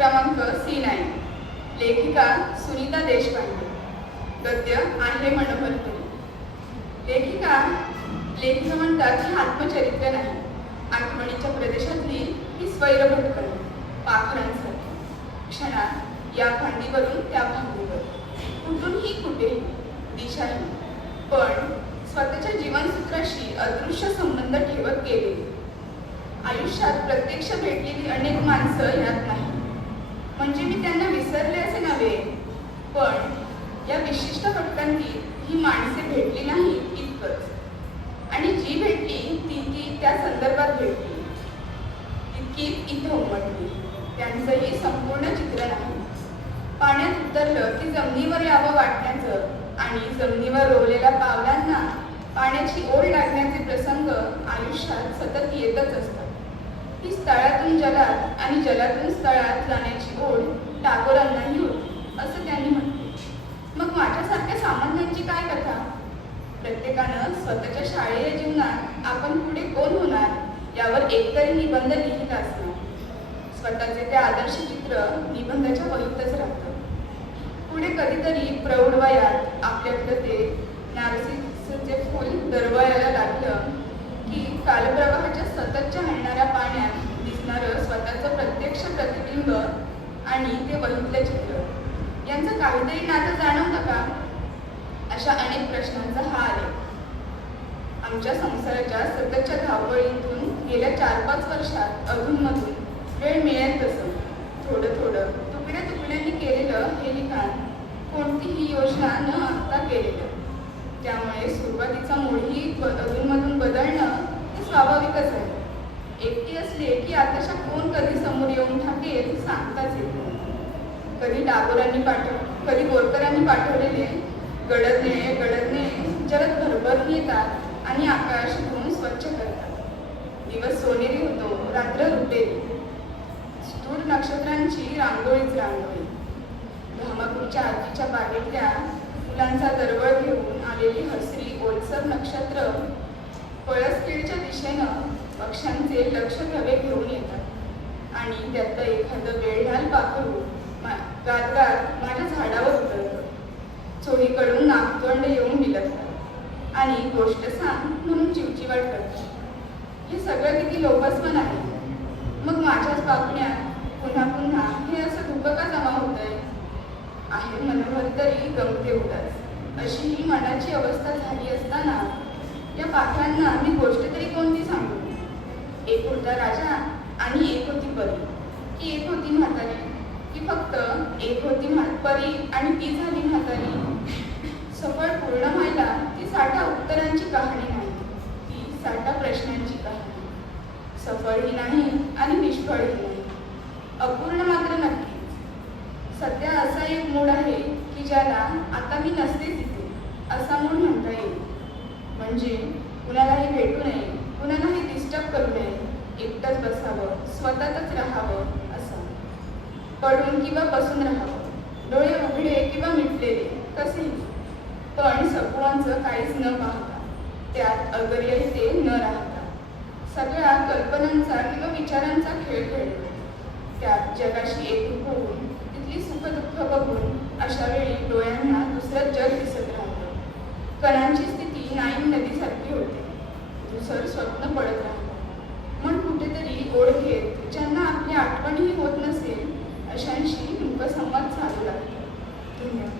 क्रमांक C nine. लेखिका सुनीता देशपांडे. गद्य आणले मनोहर लेखिका लेखिका म्हणतात की आत्मचरित्र नाही. आठवणीच्या प्रदेशातली ही स्वैर भटकण पाखरांसारखी. क्षणात या भांडीवरून त्या भांडीवर. कुठूनही कुठेही दिशाही. पण स्वतःच्या जीवनसूत्राशी अदृश्य संबंध ठेवत गेलेली आयुष्यात प्रत्यक्ष भेटलेली अनेक माणसं यात नाही म्हणजे मी त्यांना विसरले असे नव्हे. पण या विशिष्ट घटकांनी ही माणसे भेटली नाही इतकंच. आणि जी भेटली ती ती त्या संदर्भात भेटली. तितकीच इथं उमटली. त्यांचंही संपूर्ण चित्र नाही. पाण्यात उतरलं की जमिनीवर यावं वाटण्याचं आणि जमिनीवर रोवलेल्या पावलांना पाण्याची ओढ लागण्याचे प्रसंग आयुष्यात सतत येतच असतात. ती स्थळातून जलात आणि जलातून स्थळात जाण्याची ओढ टागोरांनाही होती असं त्यांनी म्हटले. मग माझ्यासारख्या सामान्यांची काय कथा? प्रत्येकानं स्वतःच्या शाळेय जीवनात आपण पुढे कोण होणार यावर एकतरी निबंध लिहित असणार. स्वतःचे ते आदर्श चित्र निबंधाच्या वहीतच राहतं. पुढे कधीतरी प्रौढ वयात आपल्याकडं ते नारसीचे फूल दरवळायला लागलं की कालप्रवाहाच्या सततच्या हलणाऱ्या पाण्यात दिसणारं स्वतःचं प्रतिबिंब आणि ते वहीतलं चित्र. यांचं काहीतरी नातं जाणवतं का? अशा अनेक प्रश्नांचा हा आहे आमच्या संसाराच्या सततच्या धावपळीतून गेल्या चार पाच वर्षात अधूनमधून वेळ मिळेल तसं. थोडं थोडं तुकड्या तुकड्यांनी केलेलं हे लिखाण कोणतीही योजना न आखता केलेलं. त्यामुळे सुरुवातीचा मूळही अधूनमधून बदलणं हे स्वाभाविकच आहे. एकटी असले की आताशा कोण कधी समोर येऊन ठाकेल सांगताच येत कधी डागोरांनी पाठव कधी बोरकरांनी पाठवलेले गडदने गडदने जलद भरभरून येतात आणि आकाश धुवून स्वच्छ करतात. दिवस सोनेरी होतो रात्र रुपेरी. स्थूर नक्षत्रांची रांगोळीच रांगोळी. धामापूरच्या आजीच्या बागेतल्या फुलांचा दरवळ घेऊन आलेली हसरी ओलसर नक्षत्र पळसखेडच्या दिशे पक्ष्यांचे लक्ष घवे घेऊन येतात. आणि त्यातलं एखादं वेळढाल पाखरू मा- गात गात माझ्या झाडावर उतरतं. चोहीकडून नागतोंड येऊन बिलगतात. आणि गोष्ट सांग म्हणून चिवचिवाट करतात. हे सगळं किती लोकस्मन आहे. मग माझ्याच पापण्यात पुन्हा पुन्हा हे असं धुकं का जमा होत आहे मनोहर तरी गमते उदास. अशी ही मनाची अवस्था झाली असताना या पाखरांना मी गोष्ट तरी कोणती सांगू एक होता राजा आणि एक होती परी की एक होती म्हातारी की फक्त एक होती म्हातपरी आणि ती झाली म्हातारी. सफळ पूर्ण व्हायला ती साठा उत्तरांची कहाणी नाही ती साठा प्रश्नांची कहाणी. सफळही नाही आणि निष्फळही नाही. अपूर्ण मात्र नक्कीच. सध्या असा एक मूड आहे की ज्याला आता मी नसते तिथे असा मूड म्हणता येईल. म्हणजे कुणालाही भेटू नये कुणालाही डिस्टर्ब करू नये एकटंच बसावं स्वतःच राहावं. पडून किंवा बसून राहावं. डोळे उघडे किंवा मिटलेले कसेही पण सकुवांचं काहीच न पाहता त्यात अगर्यही ते न राहता. सगळ्या कल्पनांचा किंवा विचारांचा खेळ खेळतो. त्यात जगाशी एकरूप होऊन तिथली सुखदुःख बघून अशा वेळी डोळ्यांना दुसरं जग दिसत राहतं. कणांची पुरुषांशी लोकसंवाद साधू लागतो धन्यवाद.